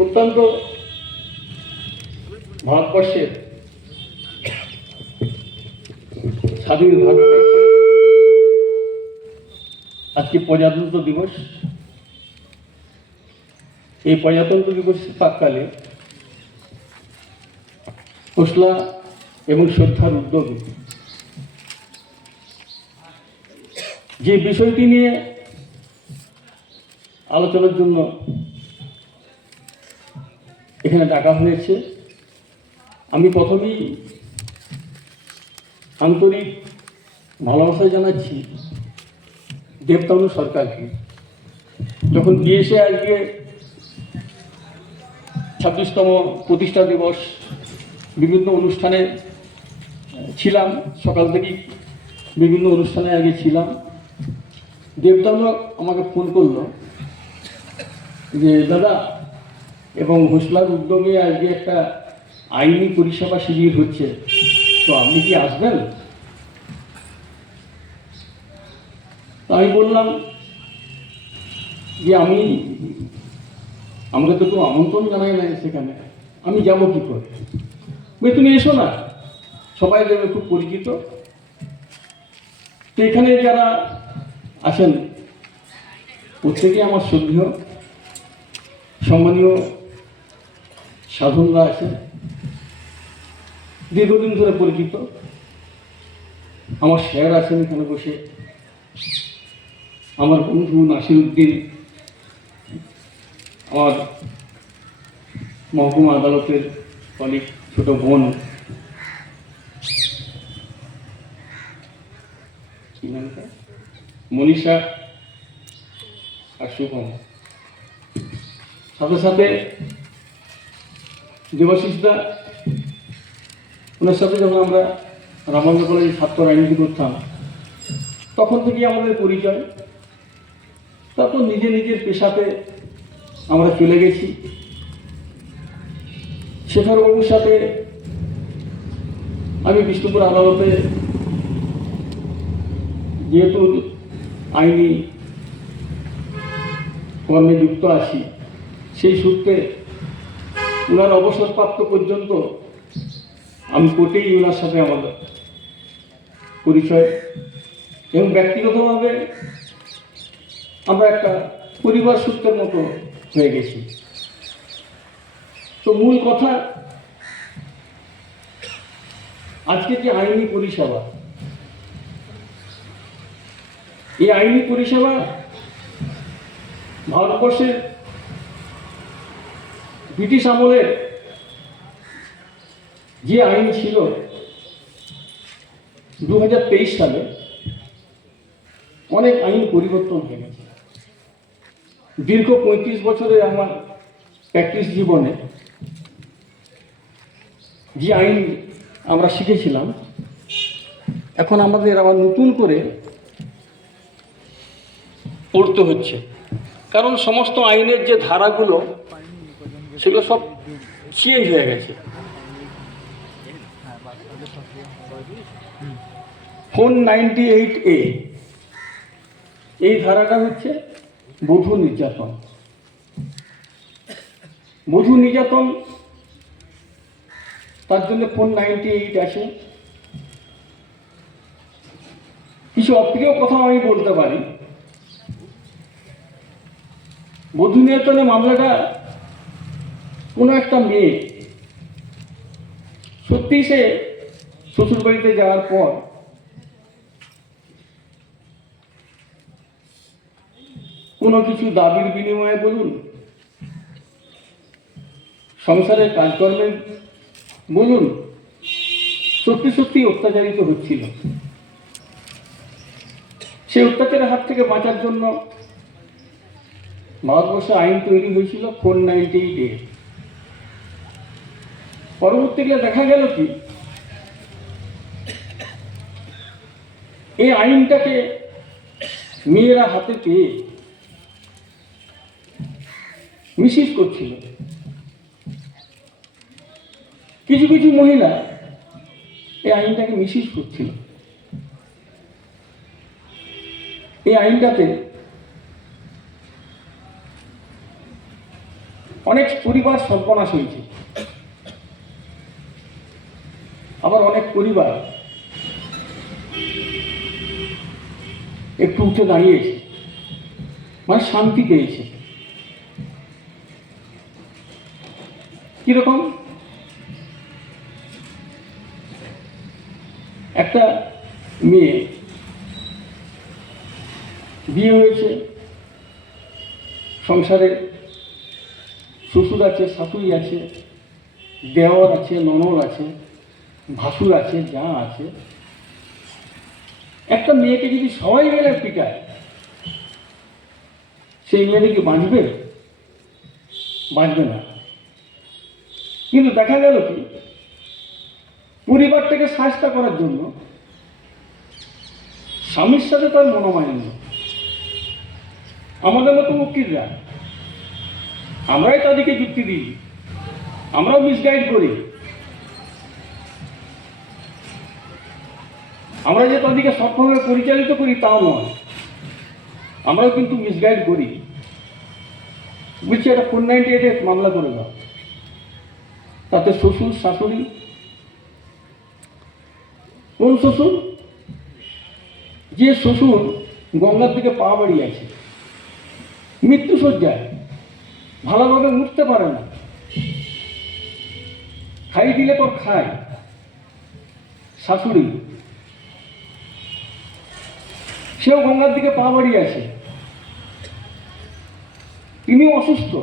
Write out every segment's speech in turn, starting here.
অত্যন্ত ভারতবর্ষের স্বাধীন ভারতবর্ষে আজকে প্রজাতন্ত্র দিবস। এই প্রজাতন্ত্র দিবসের প্রাককালে হোসলা এবং শ্রদ্ধার উদ্যোগে যে বিষয়টি নিয়ে আলোচনার জন্য এখানে ডাকা হয়েছে। আমি প্রথমেই আন্তরিক ভালোবাসা জানাচ্ছি দেবতানু সরকারকে। যখন দিয়েছে আজকে ছাব্বিশতম প্রতিষ্ঠা দিবস, বিভিন্ন অনুষ্ঠানে ছিলাম, সকাল থেকেই বিভিন্ন অনুষ্ঠানে আগে ছিলাম। দেবদানু আমাকে ফোন করল যে, দাদা এবং হোসলার উদ্যোগে আজকে একটা আইনি পরিষেবা শিবির হচ্ছে। তো আপনি কি আসবেন? আমি বললাম যে আমি আমাকে তো কেউ আমন্ত্রণ জানাই না সেখানে। আমি যাব কি করে? বলে, তুমি এসো না। সবাই দেবে খুব পরিচিত। তো এখানে যারা আছেন প্রত্যেকে আমার শ্রদ্ধেয় সম্মানীয় সাধনরা আছে। দীর্ঘদিন ধরে পরিচিত। আমার স্যার আছেন এখানে বসে। আমার বন্ধু নাসির উদ্দিন আমার মহকুমা আদালতের অনেক ছোট বোন। মনীষা আর শুভম। সাথে সাথে দেবাশিসদা ওনার সাথে যখন আমরা রামানন্দ কলেজে ছাত্র রাজনীতি করতাম, তখন থেকেই আমাদের পরিচয়। তারপর নিজে নিজের পেশাতে আমরা চলে গেছি। শেখরবাবুর সাথে আমি বিষ্ণুপুর আদালতে যেহেতু আইনি কর্মে যুক্ত আছি, সেই সূত্রে ওনার অবসরপ্রাপ্ত পর্যন্ত আমি কোর্টেই ওনার সাথে আমাদের পরিচয় এবং ব্যক্তিগতভাবে আমরা একটা পরিবার সূত্রের মতো হয়ে গেছি। তো মূল কথা, আজকে যে আইনি পরিষেবা, এই আইনি পরিষেবা ভারতবর্ষের ব্রিটিশ আমলের যে আইন ছিল দু হাজার তেইশ সালে, অনেক আইন পরিবর্তন হয়ে গেছে। দীর্ঘ পঁয়ত্রিশ বছরের আমার প্র্যাকটিস জীবনে যে আইন আমরা শিখেছিলাম, এখন আমাদের আবার নতুন করে পড়তে হচ্ছে। কারণ সমস্ত আইনের যে ধারাগুলো সেগুলো সব চেঞ্জ হয়ে গেছে। ফোন নাইনটি এইট এ এই ধারাটা হচ্ছে বধূ নির্যাতন। বধূ নির্যাতন, তার জন্য ফোন নাইনটি এইট আছে কিছু অপ্রিয় কথা আমি বলতে পারি। বধূ নির্যাতনের মামলাটা কোনো একটা মেয়ে সত্যি সে শ্বশুরবাড়িতে যাওয়ার পর কোনো কিছু দাবির বিনিময়ে বলুন, সংসারের কাজকর্মে বলুন, সত্যি সত্যি অত্যাচারিত হচ্ছিল। সেই অত্যাচারের হাত থেকে বাঁচার জন্য ভারতবর্ষে আইন তৈরি হয়েছিল ফোর নাইনটি এইটে পরবর্তীকালে দেখা গেল কি? এই আইনটাকে মেয়েরা হাতে পেয়ে মিসিস করছিল। কিছু কিছু মহিলা এই আইনটাকে মিসিস করছিল। এই আইনটাতে অনেক পরিবার সর্বনাশ হয়েছে। আবার অনেক পরিবার একটু উঠে দাঁড়িয়েছে মানে শান্তি পেয়েছে। কীরকম? একটা মেয়ে বিয়ে হয়েছে, সংসারে শ্বশুর আছে, শাশুড়ি আছে দেওয়ার আছে, ননদ আছে। ভাসুর আছে, যা আছে। একটা মেয়েকে যদি সবাই মিলে পিটায়, সেই মেয়েটা কি বাঁচবে? বাঁচবে না। কিন্তু দেখা গেল কি, পরিবারটাকে সাহায্য করার জন্য স্বামীর সাথে তার মনোমালিন্য। আমাদের মতো উকিলরা, আমরাই তাদেরকে যুক্তি দিই, আমরাও মিসগাইড করি। আমরা যে তাদেরকে সবভাবে পরিচালিত করি তাও নয়। আমরাও কিন্তু মিসগাইড করি। বলছি, একটা ফোর নাইনটি এইটে মামলা করে দাও। তাতে শ্বশুর, শাশুড়ি, কোন শ্বশুর? যে শ্বশুর গঙ্গার দিকে পা বাড়িয়ে আছে মৃত্যু শয্যায়, ভালোভাবে উঠতে পারে না। খাই দিলে পর খায়। শাশুড়ি সেও গঙ্গার দিকে পা বাড়িয়ে আছে তিনি অসুস্থ।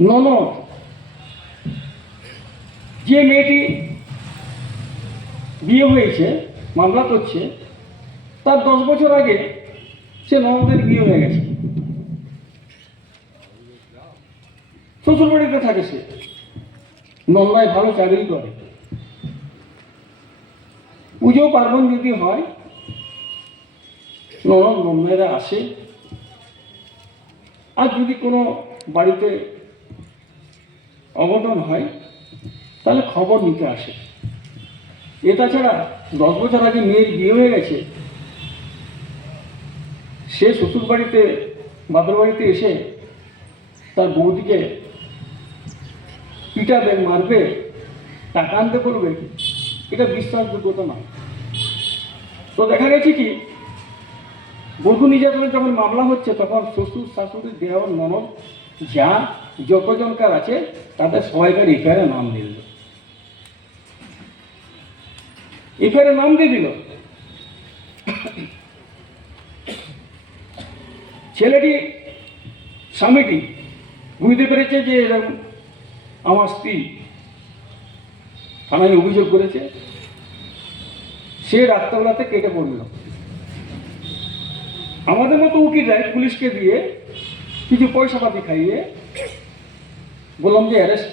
ননদ। যে মেয়েটি বিয়ে হয়েছে, মামলা করছে, তার দশ বছর আগে সে ননদের বিয়ে হয়ে গেছে। শ্বশুর বাড়িতে থাকে সে। নন্দায় ভালো চাকরি করে। পুজো পার্বণ যদি হয় ননদ নন্দাইরা আসে। আর যদি কোনো বাড়িতে অঘটন হয়, তাহলে খবর নিতে আসে। এ তাছাড়া দশ বছর আগে মেয়ের বিয়ে হয়ে গেছে। সে শ্বশুর বাড়িতে বাপের বাড়িতে এসে তার বৌদিকে পিটাবে মারবে, টাকা আনতে করবে এটা বিশ্বাসযোগ্যতা নয়। তো দেখা গেছে কি বধূ নির্যাতনের যখন মামলা হচ্ছে, তখন শ্বশুর শাশুড়ি দেওয়ার ননদ, যা যতজনকার আছে, তাদের সবাইকার এফআইআরে নাম দিয়ে দিল। এফআইআরে নাম দিয়ে দিল। ছেলেটি, স্বামীটি বুঝতে পেরেছে যে এরকম আমার স্ত্রী থানায় অভিযোগ করেছে। সে রাত্রেবেলাতে কেটে পড়ল। আমাদের মতো উকিলরাই পুলিশকে দিয়ে কিছু পয়সা পাতি খাইয়ে বললাম যে অ্যারেস্ট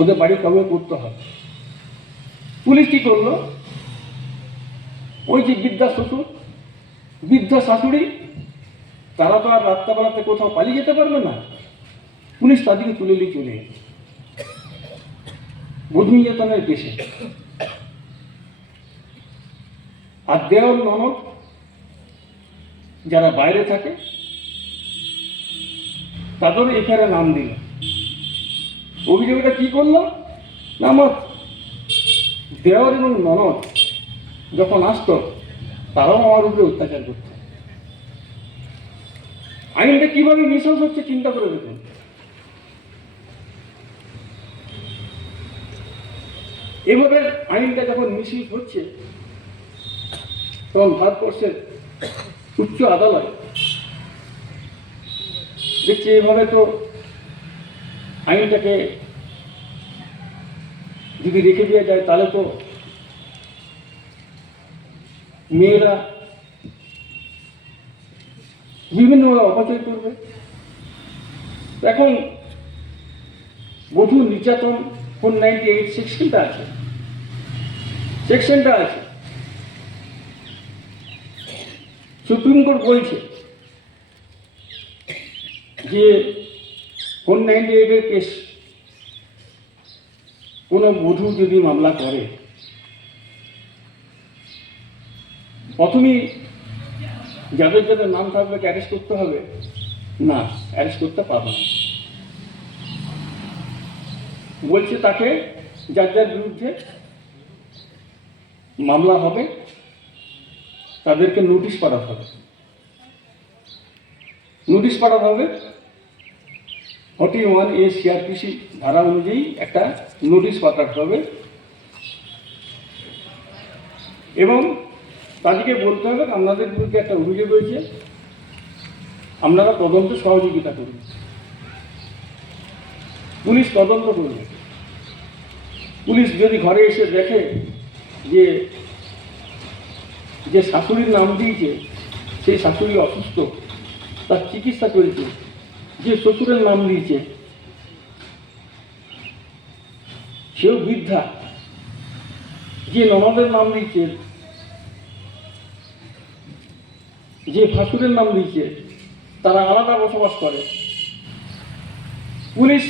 ওদের বাড়ি কবে করতে হবে পুলিশ কী করল? ওই যে বৃদ্ধা শ্বশুর, বৃদ্ধা শাশুড়ি, তারা তো আর রাত্রাবেলাতে কোথাও পালিয়ে যেতে পারবে না। পুলিশ তাদেরকে তুলে নিয়ে চলে বধূ নির্যাতনের কেসে আর দেওয়ার ননদ যারা বাইরে থাকে তাদের এখানে নাম দিল। অভিযোগটা কি করল? না আমার দেওয়ার এবং ননদ যখন আসতো, তারাও আমার উপরে অত্যাচার করত। আইনটা কীভাবে মিশাস হচ্ছে চিন্তা করে দেখুন। এভাবে আইনটা যখন মিসইউজ হচ্ছে, তখন ভারতবর্ষের উচ্চ আদালত। দেখছি এভাবে তো আইনটাকে যদি রেখে দেওয়া যায়, তাহলে তো মেয়েরা বিভিন্নভাবে অপচয় করবে। এখন বধূ নির্যাতন, ফোর নাইনটি এইট সেকশনটা আছে। সেকশনটা আছে। সুপ্রিম কোর্ট বলছে যে ফোর নাইনটি এইটের কেস কোনো বধূ যদি মামলা করে, প্রথমেই যাদের যাদের নাম থাকবে অ্যারেস্ট করতে হবে? না অ্যারেস্ট করতে পারবে না। বলছে তাকে যার যার বিরুদ্ধে মামলা হবে তাদেরকে নোটিশ পাঠাতে হবে। নোটিশ পাঠাতে হবে। ফর্টি ওয়ান এ সিআরপিসি ধারা অনুযায়ী একটা নোটিশ পাঠাতে হবে। এবং তাদেরকে বলতে হবে, আপনাদের বিরুদ্ধে একটা অভিযোগ রয়েছে। আপনারা তদন্ত সহযোগিতা করুন। পুলিশ তদন্ত করবে। পুলিশ যদি ঘরে এসে দেখে যে যে শাশুড়ির নাম দিয়েছে, সেই শাশুড়ি অসুস্থ, তার চিকিৎসা চলছে, যে শ্বশুরের নাম দিয়েছে, সেও বৃদ্ধা, যে ননদের নাম দিয়েছে, যে ভাসুরের নাম দিয়েছে, তারা আলাদা বসবাস করে। পুলিশ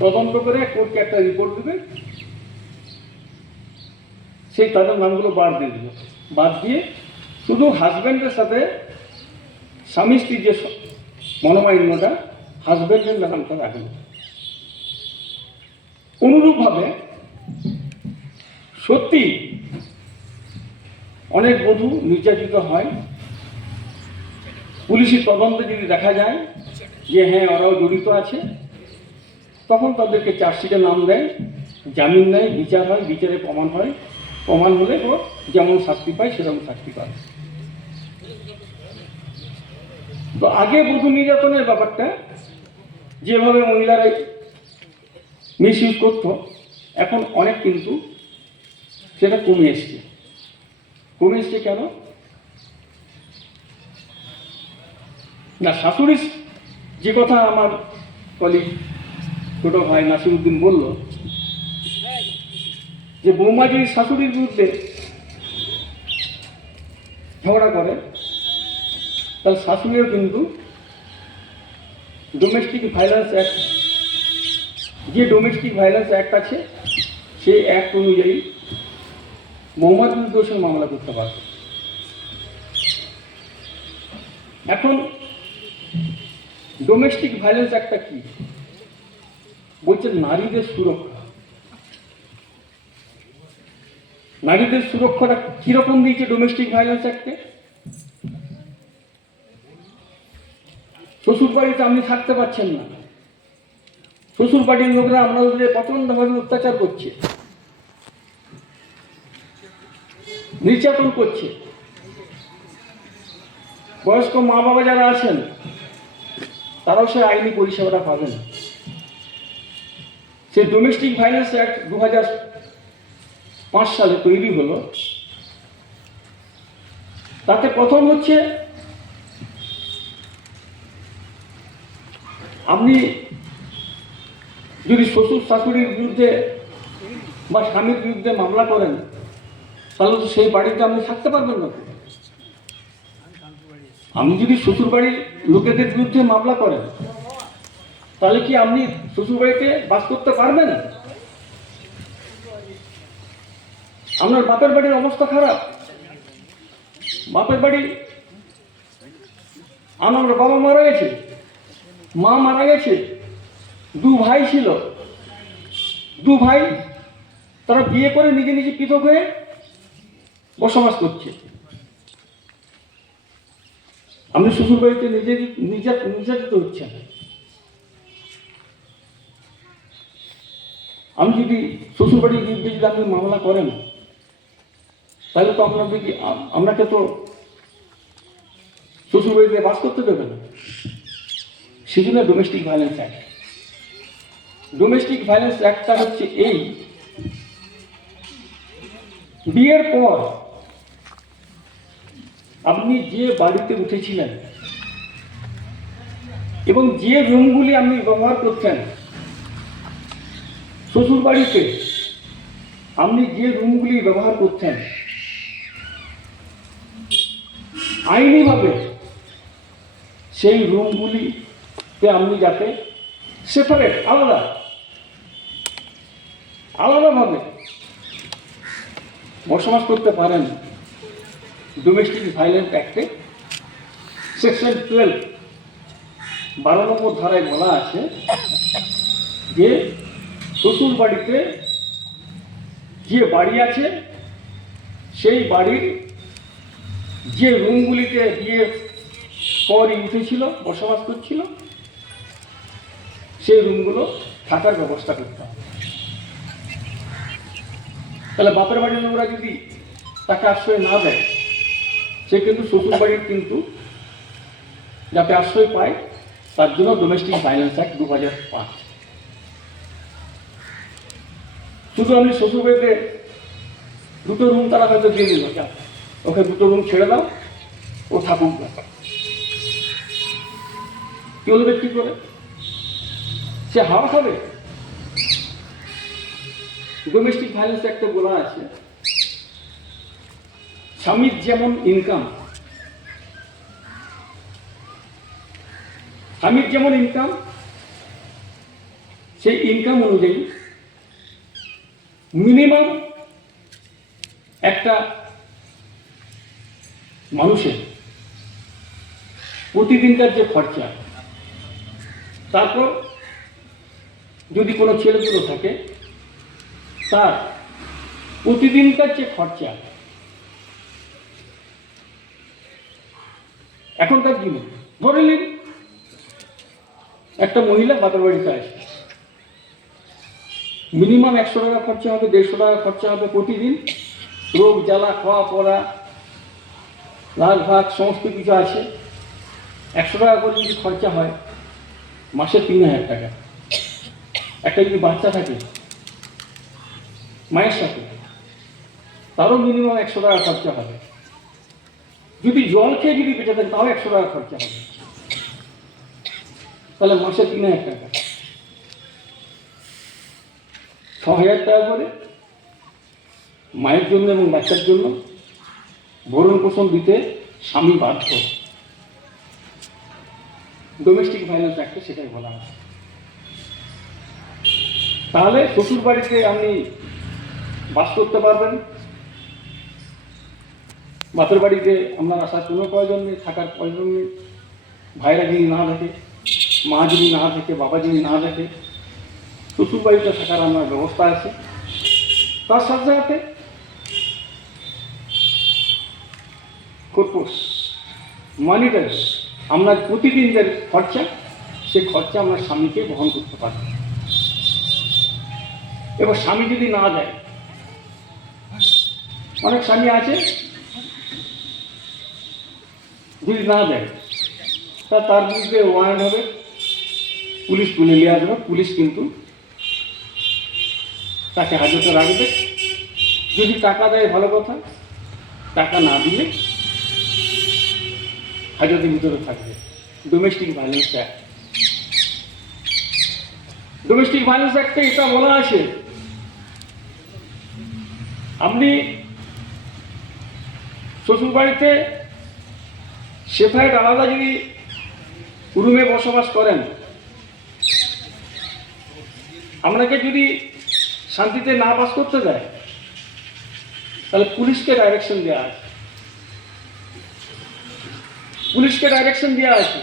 তদন্ত করে কোর্টকে একটা রিপোর্ট দেবে, সেই তাদের নামগুলো বাদ দিয়ে দেবে। বাদ দিয়ে শুধু হাজব্যান্ডের সাথে স্বামী স্ত্রীর যে মনোমালিন্যটা হাজব্যান্ডের নামটা রাখেন। অনুরূপভাবে সত্যি অনেক বধূ নির্যাতিত হয়। পুলিশি তদন্তে যদি দেখা যায় যে হ্যাঁ ওরাও জড়িত আছে, তখন তাদেরকে চার্জশিটে নাম দেয়, জামিন নেয় বিচার হয় বিচারে প্রমাণ হয়। প্রমাণ হলে ও যেমন শাস্তি পায়, সেরকম শাস্তি পায়। তো আগে বধূ নির্যাতনের ব্যাপারটা, যেভাবে মহিলারা মিস ইউজ করতো, এখন অনেক কিন্তু সেটা কমে এসছে। কমে এসছে কেন? না শাশুড়ি যে কথা আমার কলিগ ছোট ভাই নাসিরুদ্দিন বলল যে বৌমা যদি শাশুড়ির বিরুদ্ধে ঝগড়া করে তাহলে শাশুড়িও কিন্তু ডোমেস্টিক ভাইলেন্স অ্যাক্ট যে ডোমেস্টিক ভাইলেন্স অ্যাক্ট আছে, সেই অ্যাক্ট অনুযায়ী বিরুদ্ধে সে মামলা করতে পারবে। এখন ডোমেস্টিক ভাইলেন্স একটা কি? বলছে নারীদের সুরক্ষা। নারীদের সুরক্ষাটা কীরকম দিয়েছে ডোমেস্টিক ভাইলেন্স অ্যাক্টে শ্বশুর বাড়িতে আপনি থাকতে পারছেন না। শ্বশুর বাড়ির লোকরা আপনাদের প্রচণ্ডভাবে অত্যাচার করছে, নির্যাতন করছে। বয়স্ক মা বাবা যারা আছেন, তারাও সে আইনি পরিষেবাটা পাবেন। সেই ডোমেস্টিক ভাইলেন্স অ্যাক্ট দু হাজার পাঁচ সালে তৈরি হলো তাতে প্রথম হচ্ছে আপনি যদি শ্বশুর শাশুড়ির বিরুদ্ধে বা স্বামীর বিরুদ্ধে মামলা করেন, তাহলে তো সেই বাড়িতে আপনি থাকতে পারবেন না। আপনি যদি শ্বশুর বাড়ির লোকেদের বিরুদ্ধে মামলা করেন, তাহলে কি আপনি শ্বশুর বাড়িতে বাস করতে পারবেন আপনার বাপের বাড়ির অবস্থা খারাপ? বাপের বাড়ি আমার বাবা মারা গেছে, মা মারা গেছে, দু ভাই ছিল। দু ভাই তারা বিয়ে করে নিজে নিজে পৃথক হয়ে বসবাস করছে। আপনি শ্বশুর বাড়িতে নিজে নির্যাতিত হচ্ছেন আমি যদি শ্বশুর বাড়ির বিরুদ্ধে যদি আপনি মামলা করেন তাহলে তো আপনাকে কি আপনাকে তো শ্বশুর বাড়িতে বাস করতে দেবে না। সেজন্য domestic violence act domestic violence অ্যাক্টটা হচ্ছে এই, বিয়ের পর আপনি যে বাড়িতে উঠেছিলেন এবং যে রুমগুলি আপনি ব্যবহার করছেন শ্বশুর বাড়িতে আপনি যে রুমগুলি ব্যবহার করছেন আইনিভাবে সেই রুমগুলিতে আপনি যাতে সেপারেট আলাদা, আলাদাভাবে বসবাস করতে পারেন ডোমেস্টিক ভাইলেন্স অ্যাক্টে সেকশন টুয়েলভ বারো নম্বর ধারায় বলা আছে যে শ্বশুর বাড়িতে যে বাড়ি আছে, সেই বাড়ির যে রুমগুলিতে বিয়ে পরই উঠেছিল বসবাস করছিল, সেই রুমগুলো থাকার ব্যবস্থা করতে হবে তাহলে বাপের বাড়ির লোকরা যদি তাকে আশ্রয় না দেয়, সে কিন্তু শ্বশুর বাড়ির কিন্তু যাতে আশ্রয় পায়, তার জন্য ডোমেস্টিক ভাইলেন্স অ্যাক্ট দু হাজার পাঁচ। শুধু আমি শ্বশুর বাড়িতে দুটো রুম তারা হয়তো দিয়ে দিল ওকে দুটো রুম ছেড়ে দাও, ও থাকুক না। কি বলবে কি করে? সে হাওয়া খাবে? ডোমেস্টিক ভাইলেন্স একটা বলা আছে। স্বামীর যেমন ইনকাম স্বামীর যেমন ইনকাম সেই ইনকাম অনুযায়ী মিনিমাম একটা মানুষের। প্রতিদিনকার যে খরচা, তারপর যদি কোনো ছেলেগুলো থাকে, তার প্রতিদিনকার যে খরচা, এখনকার দিনে, ধরে নিন, একটা মহিলা বাপের বাড়িতে আসে। মিনিমাম একশো টাকা খরচা হবে, দেড়শো টাকা খরচা হবে প্রতিদিন। রোগ, জ্বালা খাওয়া পড়া লাল ভাত সমস্ত কিছু আছে। একশো টাকা করে যদি খরচা হয়, মাসে তিন হাজার টাকা। একটা যদি বাচ্চা থাকে, মায়ের সাথে, তারও মিনিমাম একশো টাকা খরচা হবে। যদি জল খেয়ে যদি বেঁচে থাকে তাও একশো টাকা খরচা হবে। তাহলে মাসে তিন হাজার টাকা। ছ হাজার টাকা করে মায়ের জন্য এবং বাচ্চার জন্য ভরণ পোষণ দিতে স্বামী বাধ্য। ডোমেস্টিক ভাইলেন্স অ্যাক্টে সেটাই বলা আছে। তাহলে শ্বশুর বাড়িতে আপনি বাস করতে পারবেন। বাপের বাড়িতে আপনার আসার কোনো প্রয়োজন নেই, থাকার প্রয়োজন নেই। ভাইরা যদি না দেখে, মা যদি না দেখে, বাবা যদি না দেখে শ্বশুর বাড়িতে থাকার আমার ব্যবস্থা আছে। তার সাথে সাথে কর্পোস মানিটারি আমরা প্রতিদিন যে খরচা, সে খরচা আমরা স্বামীকে বহন করতে পারবে। এবার স্বামী যদি না দেয়, অনেক স্বামী আছে, যদি না দেয়, তা তার বিরুদ্ধে ওয়ারেন্ট হবে, পুলিশ তুলে নিয়ে আসবে, পুলিশ কিন্তু তাকে হাজতে রাখবে। যদি টাকা দেয়, ভালো কথা, টাকা না দিলে হাজতের ভিতরে থাকবে। Domestic violence act domestic violence অ্যাক্টে এটা বলা আছে, আপনি শ্বশুর বাড়িতে সেপারেট আলাদা যদি রুমে বসবাস করেন, আপনাকে যদি শান্তিতে না বাস করতে দেয়, তাহলে পুলিশকে ডাইরেকশন দেওয়া আছে। পুলিশকে ডাইরেকশন দেওয়া আছে।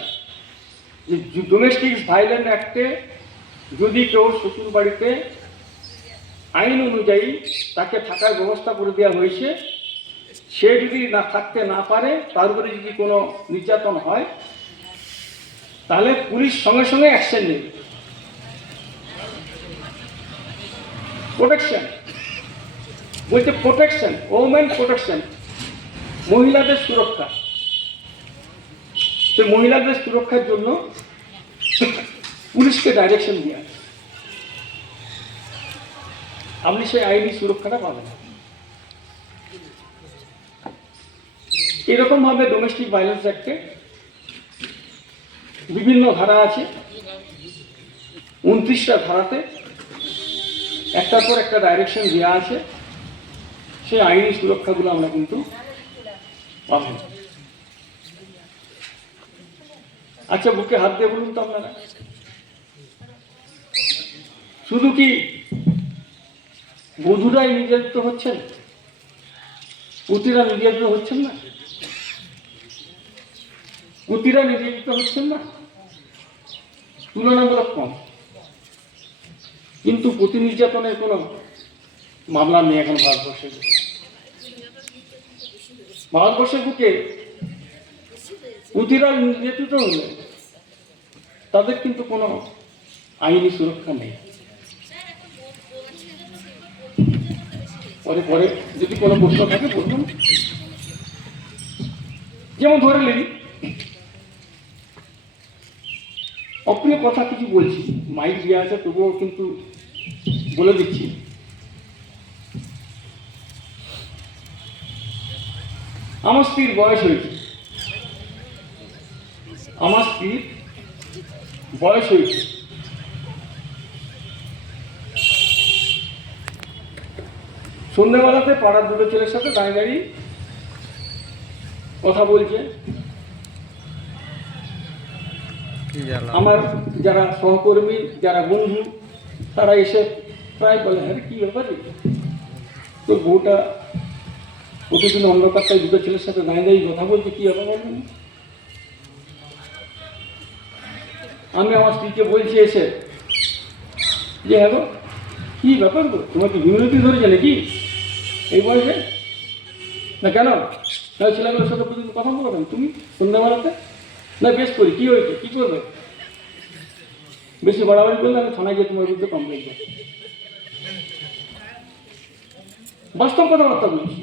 যে ডোমেস্টিক ভাইলেন্ট অ্যাক্টে যদি কেউ শ্বশুর বাড়িতে আইন অনুযায়ী তাকে থাকার ব্যবস্থা করে দেওয়া হয়েছে, সে যদি না থাকতে না পারে, তার উপরে যদি কোনো নির্যাতন হয়, তাহলে পুলিশ সঙ্গে সঙ্গে অ্যাকশন নেবে। প্রোটেকশন বলছে প্রোটেকশন ওমেন প্রোটেকশন মহিলাদের সুরক্ষা। সে মহিলাদের সুরক্ষার জন্য পুলিশকে ডাইরেকশন দেওয়া। আপনি সেই আইনি সুরক্ষাটা পাবেন। এরকম ভাবে ডোমেস্টিক ভাইলেন্স অ্যাক্টে বিভিন্ন ধারা আছে। উনত্রিশটা ধারাতে একটার পর একটা ডাইরেকশন দেওয়া আছে। সেই আইনি সুরক্ষাগুলো আমরা কিন্তু পাবো। আচ্ছা বুকে হাত দিয়ে বলুন তো আপনারা। শুধু কি বধুরাই নির্যাতিত হচ্ছেন? পুতিরা নির্যাতিত হচ্ছেন না? পুতিরা নির্যাতিত হচ্ছেন না? তুলনামূলক কম। কিন্তু প্রতি নির্যাতনের কোনো মামলা নেই এখন ভারতবর্ষের ভারতবর্ষের বুকে প্রতিরা নির্যাতিত হলে তাদের কিন্তু কোনো আইনি সুরক্ষা নেই। পরে পরে যদি কোনো প্রশ্ন থাকে বলুন। যেমন ধরে নিন অপ্রিয় কথা কিছু বলছি, মাইক দেওয়া আছে, তবুও কিন্তু বলে দিচ্ছি। আমার স্ত্রীর বয়স হয়েছে। আমার স্ত্রীর বয়স হয়েছে। সন্ধ্যেবেলাতে পাড়ার দুটো ছেলের সাথে দাঁড়িয়ে দাঁড়িয়ে কথা বলছে। আমার যারা সহকর্মী যারা বন্ধু তারা এসে প্রায় বলে হ্যাঁ কি ব্যাপার? তোর বউটা প্রতিদিন অন্ধকারটায় দুটো ছেলের সাথে দাঁড়িয়ে দাঁড়িয়ে কথা বলছে কি ব্যাপার বলবেন আমি আমার স্ত্রীকে বলছি এসে, যে হ্যালো কি ব্যাপার গো? তোমার কি বিমলতি ধরেছে নাকি? এই বয়সে? না কেন? না ছেলেগুলোর সাথে প্রতিদিন কথা বলবেন তুমি সন্ধ্যাবেলাতে না বেশ করি, কি হয়েছে? কি করবে? বেশি বাড়াবাড়ি করলে আমি থানায় গিয়ে তোমার বিরুদ্ধে কমপ্লেন করব বাস্তব কথাবার্তা বলছি।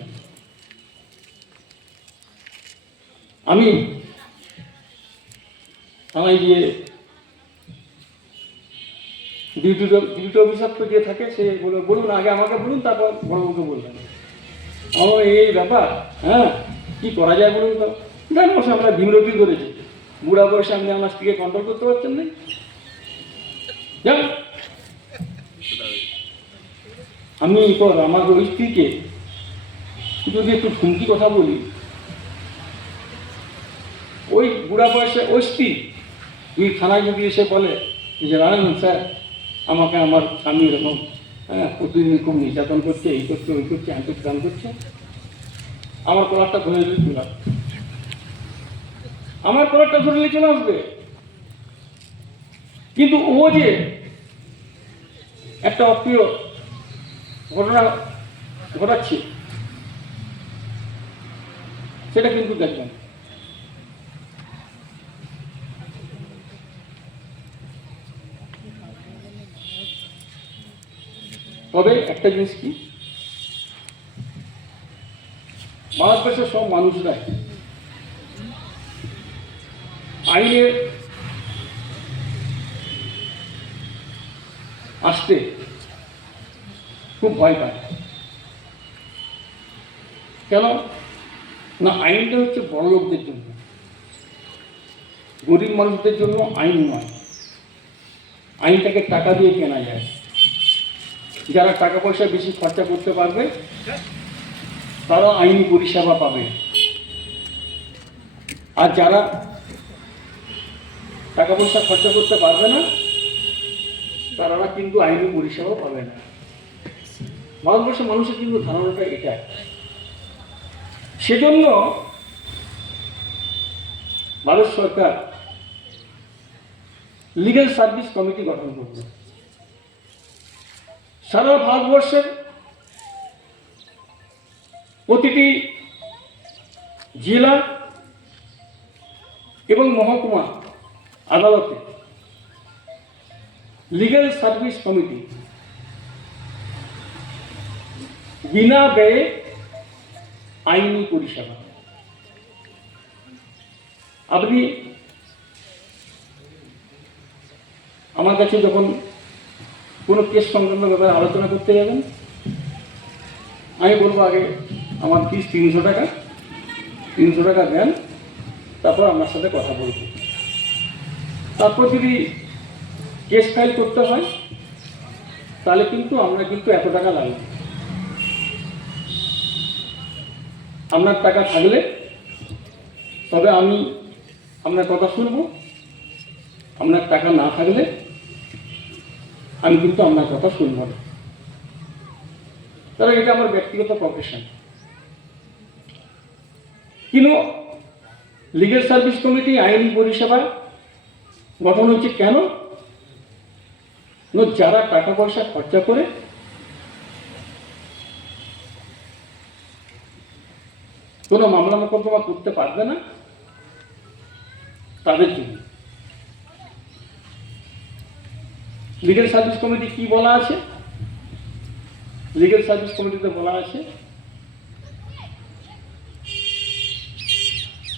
আমি থানায় গিয়ে ডিউটি ডিউটি তো যে থাকে, সে বলে, বলুন, আগে আমাকে বলুন, তারপর বড়বাবুকে বলবেন আমার এই ব্যাপার হ্যাঁ কি করা যায় বলুন তো? জানি আমরা বিমরতি করেছি। বুড়া বয়সে আপনি আমার স্ত্রীকে কন্ট্রোল করতে পারছেন না? আমি এরপর আমার ওই স্ত্রীকে যদি একটু ঠুমকি কথা বলি, ওই বুড়া বয়সে ওই স্ত্রী দুই থানায় যদি এসে বলে যে জানেন স্যার আমাকে আমার স্বামী এরকম হ্যাঁ প্রতিদিন খুব নির্যাতন করছে, এই করছে, ওই করছে এত গান করছে। আমার কলারটা ধরে আসবে। আমার কলারটা ধরে নিয়ে চলে আসবে। কিন্তু ও যে একটা অপ্রিয় ঘটনা ঘটাচ্ছে, সেটা কিন্তু দেখবেন। তবে একটা জিনিস কি? ভারতবর্ষের সব মানুষরাই আইনের আসতে খুব ভয় পায়। কেন? না, আইনটা হচ্ছে বড় লোকদের জন্য। গরিব মানুষদের জন্য আইন নয়। আইনটাকে টাকা দিয়ে কেনা যায়। যারা টাকা পয়সা বেশি খরচা করতে পারবে, তারা আইনি পরিষেবা পাবে। আর যারা টাকা পয়সা খরচা করতে পারবে না, তারা কিন্তু আইনি পরিষেবা পাবে না। ভারতবর্ষের মানুষের কিন্তু ধারণাটা এটা। সেজন্য ভারত সরকার লিগ্যাল সার্ভিস কমিটি গঠন করবে। সারা ভারতবর্ষের প্রতিটি জেলা এবং মহকুমা আদালতে লিগ্যাল সার্ভিস কমিটি বিনা ব্যয়ে আইনি পরিষেবা। আপনি আমার কাছে যখন কোনো কেস সংক্রান্ত ব্যাপারে আলোচনা করতে যাবেন? আমি বলব আগে আমার ফিস তিনশো টাকা। তিনশো টাকা দেন, তারপর আপনার সাথে কথা বলব। তারপর যদি কেস ফাইল করতে হয়, তাহলে কিন্তু আমরা কিন্তু এত টাকা লাগবে। আপনার টাকা থাকলে তবে আমি আপনার কথা শুনব। আপনার টাকা না থাকলে আমি কিন্তু আপনার কথা শুনব না। তাহলে এটা আমার ব্যক্তিগত প্রফেশন কিন্তু লিগ্যাল সার্ভিস কমিটি আইনি পরিষেবা গঠন হচ্ছে কেন? যারা টাকা পয়সা খরচা করে, কোনো মামলা মোকদ্দমা করতে পারবে না, তাদের জন্য। লিগেল সার্ভিস কমিটি কি বলা আছে? লিগেল সার্ভিস কমিটিতে বলা আছে।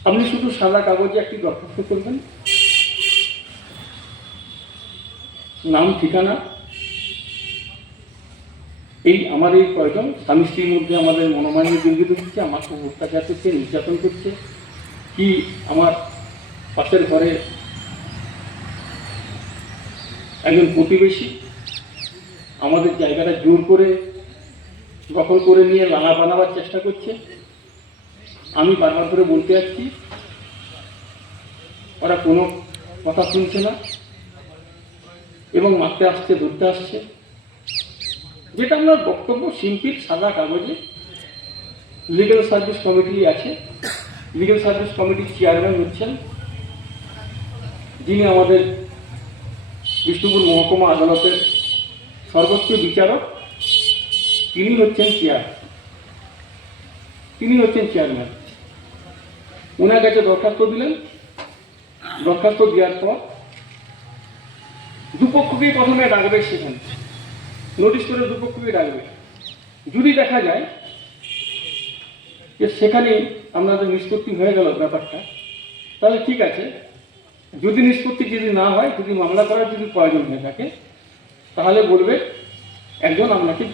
আপনি শুধু সাদা কাগজে একটি দরখাস্ত করবেন। নাম, ঠিকানা। এই আমার এই প্রয়োজন। স্বামী স্ত্রীর মধ্যে আমাদের মনোমালিন্য দুর্গিত হচ্ছে আমার খুব অত্যাচার করছে, নির্যাতন করছে। কি আমার পাশের ঘরে একজন প্রতিবেশী আমাদের জায়গাটা জোর করে দখল করে নিয়ে লানা বানাবার চেষ্টা করছে। আমি বারবার করে বলতে যাচ্ছি ওরা কোনো কথা শুনছে না এবং মারতে আসছে, ধরতে আসছে। যেটা আমার বক্তব্য সিম্পিল সাদা কাগজে লিগ্যাল সার্ভিস কমিটি আছে। লিগ্যাল সার্ভিস কমিটির চেয়ারম্যান হচ্ছেন। যিনি আমাদের বিষ্ণুপুর মহকুমা আদালতের সর্বোচ্চ বিচারক, তিনি হচ্ছেন চেয়ার তিনি হচ্ছেন চেয়ারম্যান ওনার কাছে দরখাস্ত দিলেন। দরখাস্ত দেওয়ার পর দুপক্ষকেই প্রথমে ডাকবে সেখানে। নোটিশ করে দুপক্ষকে ডাকবে। যদি দেখা যায় যে সেখানে আপনাদের নিষ্পত্তি হয়ে গেল ব্যাপারটা, তাহলে ঠিক আছে। যদি নিষ্পত্তি যদি না হয়, যদি মামলা করার যদি প্রয়োজন হয়ে থাকে, তাহলে বলবে একজন আপনাকে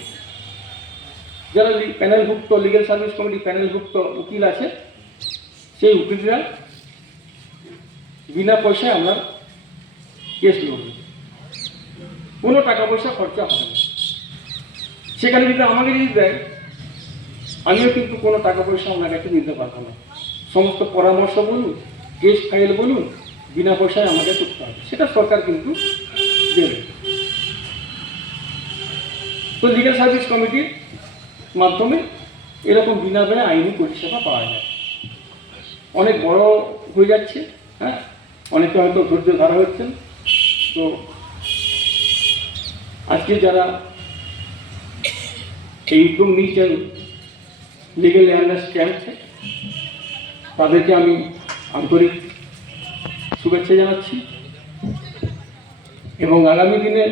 যারা প্যানেলভুক্ত লিগ্যাল সার্ভিস কমিটি প্যানেলভুক্ত উকিল আছে, সেই উকিলরা বিনা পয়সায় আপনার কেস লড়বে কোনো টাকা পয়সা খরচা হবে না। সেখানে যদি আমাকে যদি দেয়, আমিও কিন্তু কোনো টাকা পয়সা আপনার কাছে নিতে পারব না। সমস্ত পরামর্শ বলুন কেস ফাইল বলুন বিনা পয়সায় আমাকে করতে হবে। সেটা সরকার কিন্তু দেবে। তো লিগ্যাল সার্ভিস কমিটির মাধ্যমে এরকম বিনা ব্যয়ে আইনি পরিষেবা পাওয়া যায়। অনেক বড় হয়ে যাচ্ছে হ্যাঁ? অনেকে হয়তো ধৈর্য ধরা হচ্ছেন। তো আজকে যারা এই উদ্যোগ নিয়েছেন লিগেল অ্যাওয়ারনেস ক্যাম্প তাদেরকে আমি আন্তরিক শুভেচ্ছা জানাচ্ছি। এবং আগামী দিনে